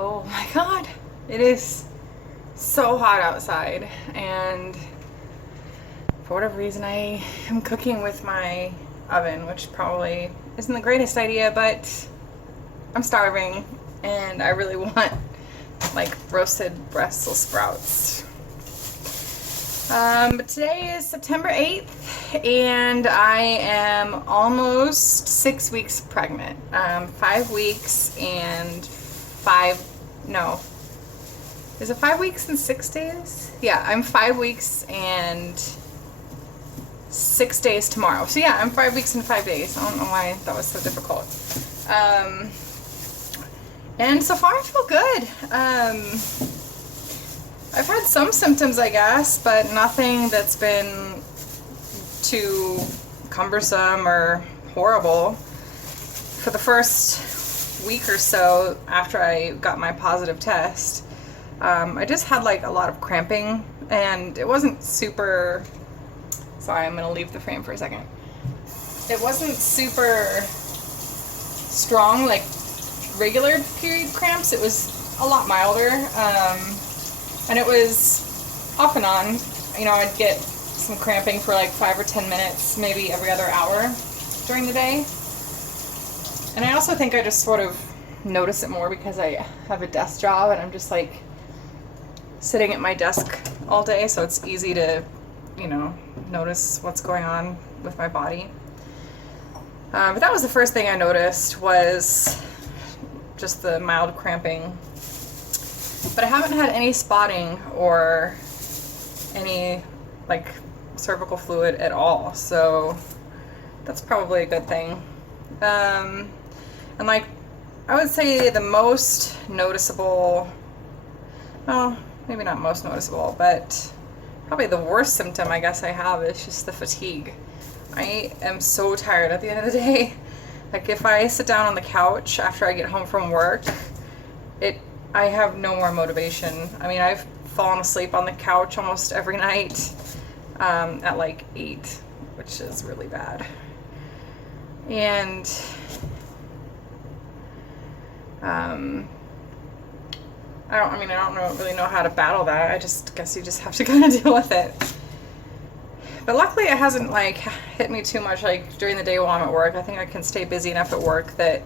Oh my God, it is so hot outside, and for whatever reason, I am cooking with my oven, which probably isn't the greatest idea, but I'm starving and I really want like roasted Brussels sprouts. But today is September 8th, and I am almost 6 weeks pregnant. 5 weeks and no. Is it 5 weeks and 6 days? Yeah, I'm 5 weeks and 6 days tomorrow. So yeah, I'm 5 weeks and 5 days. I don't know why that was so difficult. And so far I feel good. I've had some symptoms, I guess, but nothing that's been too cumbersome or horrible. For the first week or so after I got my positive test, I just had like a lot of cramping, and it wasn't super. Sorry, I'm gonna leave the frame for a second. It wasn't super strong, like regular period cramps. It was a lot milder. And it was off and on. You know, I'd get some cramping for like 5 or 10 minutes, maybe every other hour during the day. And I also think I just sort of notice it more because I have a desk job and I'm just like sitting at my desk all day, so it's easy to, you know, notice what's going on with my body. But that was the first thing I noticed, was just the mild cramping. But I haven't had any spotting or any like cervical fluid at all, so that's probably a good thing. And like, I would say the most noticeable, well, maybe not most noticeable, but probably the worst symptom I guess I have is just the fatigue. I am so tired at the end of the day. Like, if I sit down on the couch after I get home from work, I have no more motivation. I mean, I've fallen asleep on the couch almost every night at like 8, which is really bad. And I don't really know how to battle that. I just guess you just have to kind of deal with it. But luckily it hasn't like hit me too much like during the day while I'm at work. I think I can stay busy enough at work that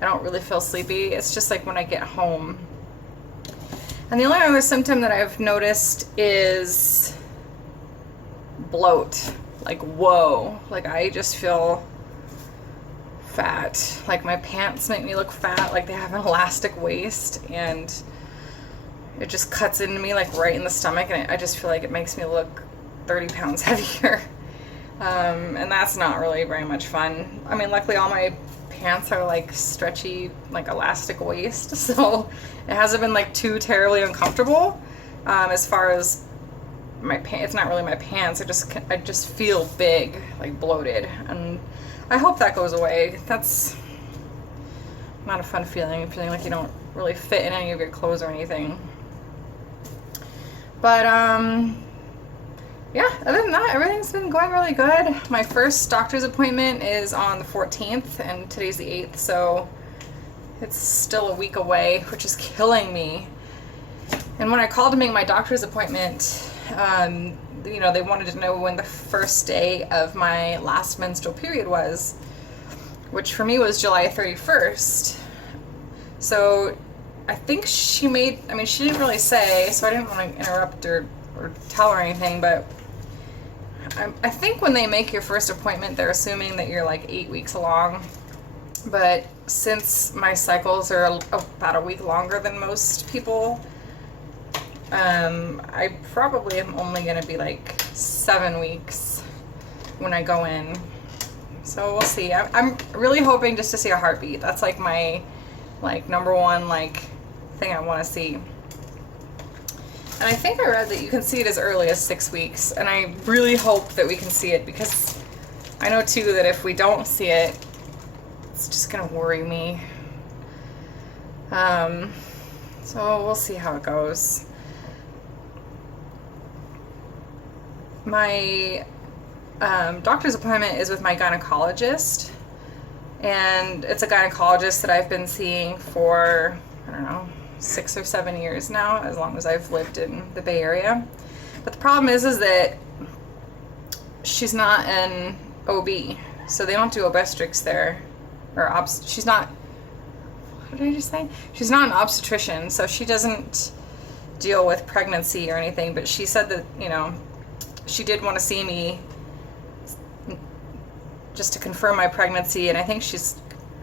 I don't really feel sleepy. It's just like when I get home. And the only other symptom that I've noticed is bloat. Like, whoa. Like, I just feel fat. Like, my pants make me look fat. Like, they have an elastic waist, and it just cuts into me like right in the stomach, and I just feel like it makes me look 30 pounds heavier. And that's not really very much fun. I mean, luckily all my pants are like stretchy, like elastic waist, so it hasn't been like too terribly uncomfortable. As far as my pants, it's not really my pants. I just feel big, like bloated, and I hope that goes away. That's not a fun feeling like you don't really fit in any of your clothes or anything. But yeah, other than that, everything's been going really good. My first doctor's appointment is on the 14th, and today's the 8th, so it's still a week away, which is killing me. And when I called to make my doctor's appointment, you know, they wanted to know when the first day of my last menstrual period was, which for me was July 31st. So I think she didn't really say, so I didn't want to interrupt her or tell her anything, but I think when they make your first appointment, they're assuming that you're like 8 weeks along. But since my cycles are about a week longer than most people, I probably am only going to be like 7 weeks when I go in. So we'll see. I'm really hoping just to see a heartbeat. That's like my like number one like thing I want to see. And I think I read that you can see it as early as 6 weeks, and I really hope that we can see it, because I know too that if we don't see it, it's just gonna worry me. So we'll see how it goes. My doctor's appointment is with my gynecologist, and it's a gynecologist that I've been seeing for, I don't know, 6 or 7 years now, as long as I've lived in the Bay Area. But the problem is that she's not an OB, so they don't do obstetrics there, or she's not. What did I just say? She's not an obstetrician, so she doesn't deal with pregnancy or anything. But she said that, you know, she did want to see me just to confirm my pregnancy, and I think she'll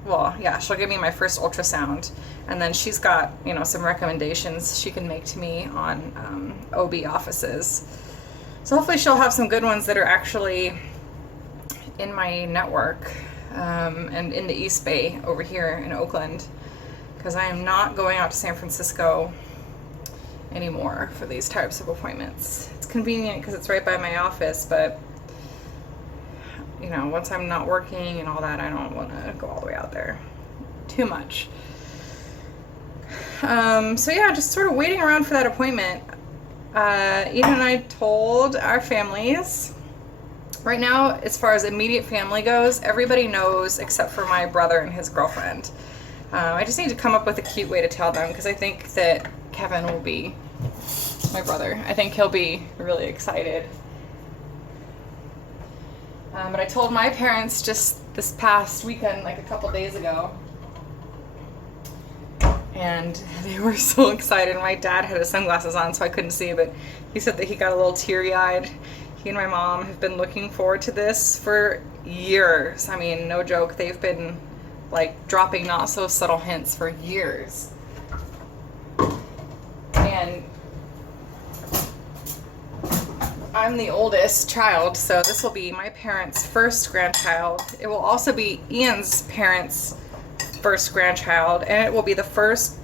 give me my first ultrasound, and then she's got, you know, some recommendations she can make to me on OB offices. So hopefully she'll have some good ones that are actually in my network, and in the East Bay over here in Oakland, because I am not going out to San Francisco anymore for these types of appointments. It's convenient because it's right by my office, but you know, once I'm not working and all that, I don't want to go all the way out there too much. So yeah, just sort of waiting around for that appointment. Eden and I told our families. Right now, as far as immediate family goes, everybody knows except for my brother and his girlfriend. I just need to come up with a cute way to tell them, because I think that Kevin will be, my brother, I think he'll be really excited. But I told my parents just this past weekend, like a couple days ago, and they were so excited. My dad had his sunglasses on, so I couldn't see, but he said that he got a little teary-eyed. He and my mom have been looking forward to this for years. I mean, no joke, they've been like dropping not so subtle hints for years. And I'm the oldest child, so this will be my parents' first grandchild. It will also be Ian's parents' first grandchild, and it will be the first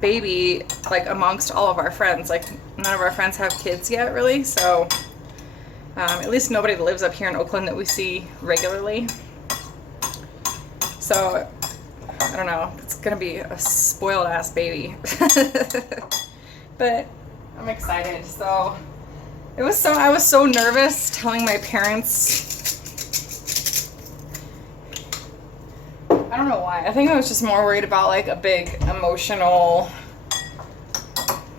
baby like amongst all of our friends. Like, none of our friends have kids yet, really, so at least nobody that lives up here in Oakland that we see regularly. So I don't know, it's gonna be a spoiled ass baby. But I'm excited. So I was so nervous telling my parents. I don't know why. I think I was just more worried about like a big emotional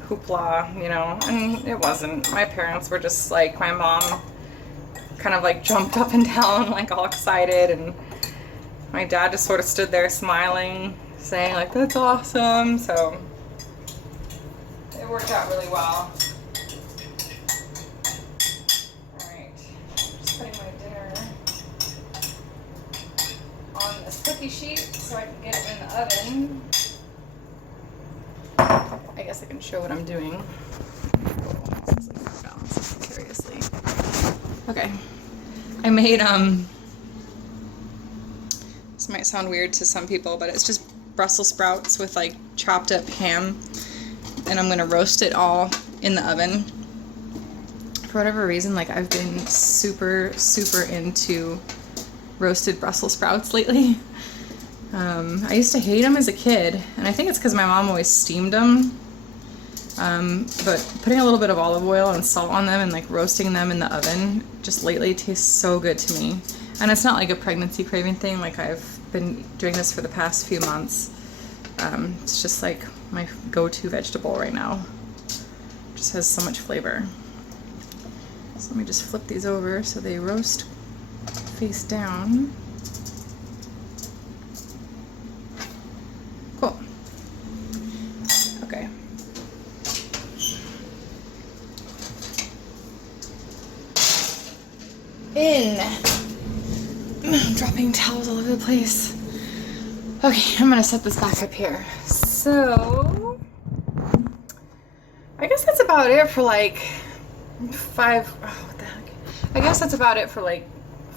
hoopla, you know, and it wasn't. My parents were just like, my mom kind of like jumped up and down, like all excited, and my dad just sort of stood there smiling, saying like, that's awesome. So it worked out really well. Cookie sheet so I can get it in the oven. I guess I can show what I'm doing. This is like balanced precariously. Okay. I made this might sound weird to some people, but it's just Brussels sprouts with like chopped up ham, and I'm gonna roast it all in the oven. For whatever reason, like I've been super into roasted Brussels sprouts lately. I used to hate them as a kid, and I think it's because my mom always steamed them. But putting a little bit of olive oil and salt on them and like roasting them in the oven just lately tastes so good to me. And it's not like a pregnancy craving thing, like I've been doing this for the past few months. It's just like my go-to vegetable right now. It just has so much flavor. So let me just flip these over so they roast face down. Cool. Okay. I'm dropping towels all over the place. Okay, I'm gonna set this back up here. So, I guess that's about it for like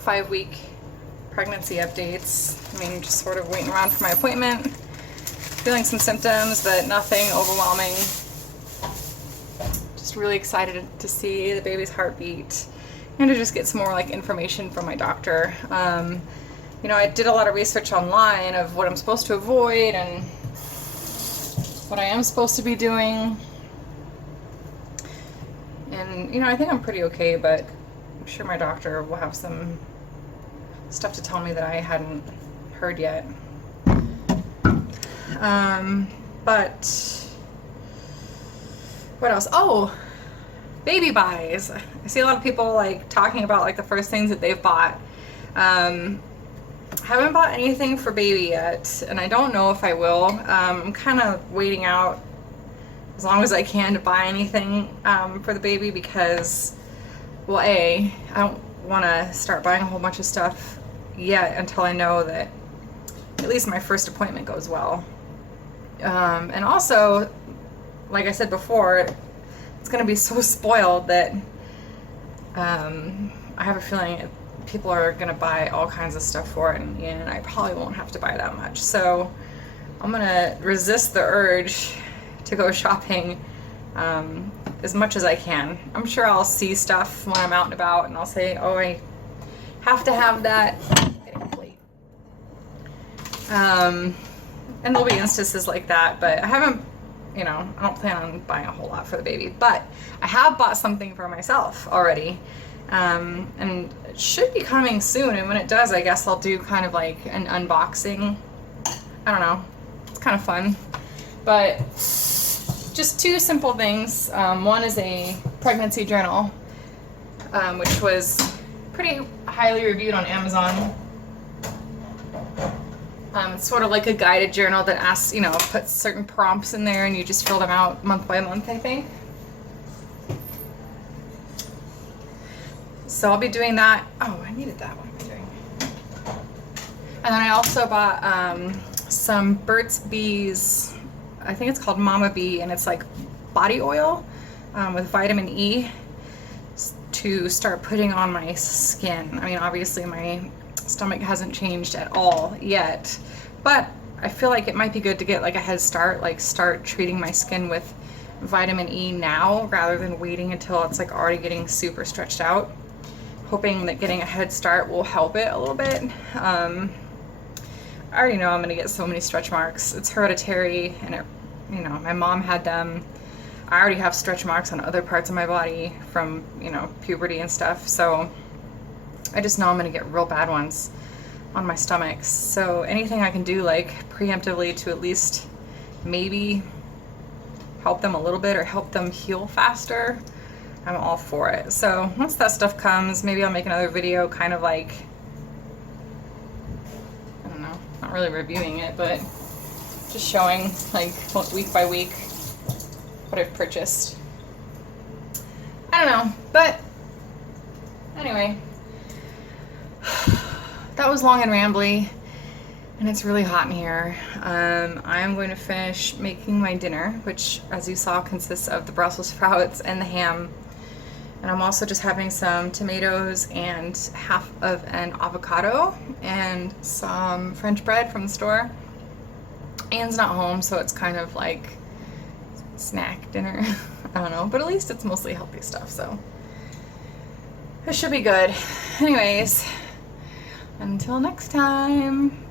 5-week pregnancy updates. I mean, just sort of waiting around for my appointment, feeling some symptoms, but nothing overwhelming. Just really excited to see the baby's heartbeat and to just get some more like information from my doctor. You know, I did a lot of research online of what I'm supposed to avoid and what I am supposed to be doing. And, you know, I think I'm pretty okay, but I'm sure my doctor will have some stuff to tell me that I hadn't heard yet. But What else? Oh, baby buys. I see a lot of people like talking about like the first things that they've bought. Haven't bought anything for baby yet, and I don't know if I will. I'm kind of waiting out as long as I can to buy anything for the baby because, well, I don't want to start buying a whole bunch of stuff yet until I know that at least my first appointment goes well. And also, like I said before, it's going to be so spoiled that I have a feeling people are going to buy all kinds of stuff for it, and I probably won't have to buy that much. So I'm going to resist the urge to go shopping as much as I can. I'm sure I'll see stuff when I'm out and about, and I'll say, oh, I have to have that. And there'll be instances like that, but I haven't, I don't plan on buying a whole lot for the baby. But I have bought something for myself already. And it should be coming soon, and when it does, I guess I'll do kind of like an unboxing. I don't know. It's kind of fun. But just two simple things. One is a pregnancy journal, which was pretty highly reviewed on Amazon. It's sort of like a guided journal that asks, puts certain prompts in there and you just fill them out month by month, I think. So I'll be doing that. Oh, I needed that. What am I doing? And then I also bought some Burt's Bees, I think it's called Mama Bee, and it's like body oil with vitamin E to start putting on my skin. I mean, obviously my stomach hasn't changed at all yet, but I feel like it might be good to get like a head start, like start treating my skin with vitamin E now rather than waiting until it's like already getting super stretched out. Hoping that getting a head start will help it a little bit. I already know I'm gonna get so many stretch marks. It's hereditary, and my mom had them. I already have stretch marks on other parts of my body from, puberty and stuff. So I just know I'm gonna get real bad ones on my stomach. So anything I can do like preemptively to at least maybe help them a little bit or help them heal faster, I'm all for it. So once that stuff comes, maybe I'll make another video kind of like, I don't know, not really reviewing it, but just showing like week by week what I've purchased. I don't know, but anyway, that was long and rambly, and it's really hot in here. I'm going to finish making my dinner, which, as you saw, consists of the Brussels sprouts and the ham. And I'm also just having some tomatoes and half of an avocado and some French bread from the store. Anne's not home, so it's kind of like snack dinner. I don't know, but at least it's mostly healthy stuff, so it should be good. Anyways, until next time.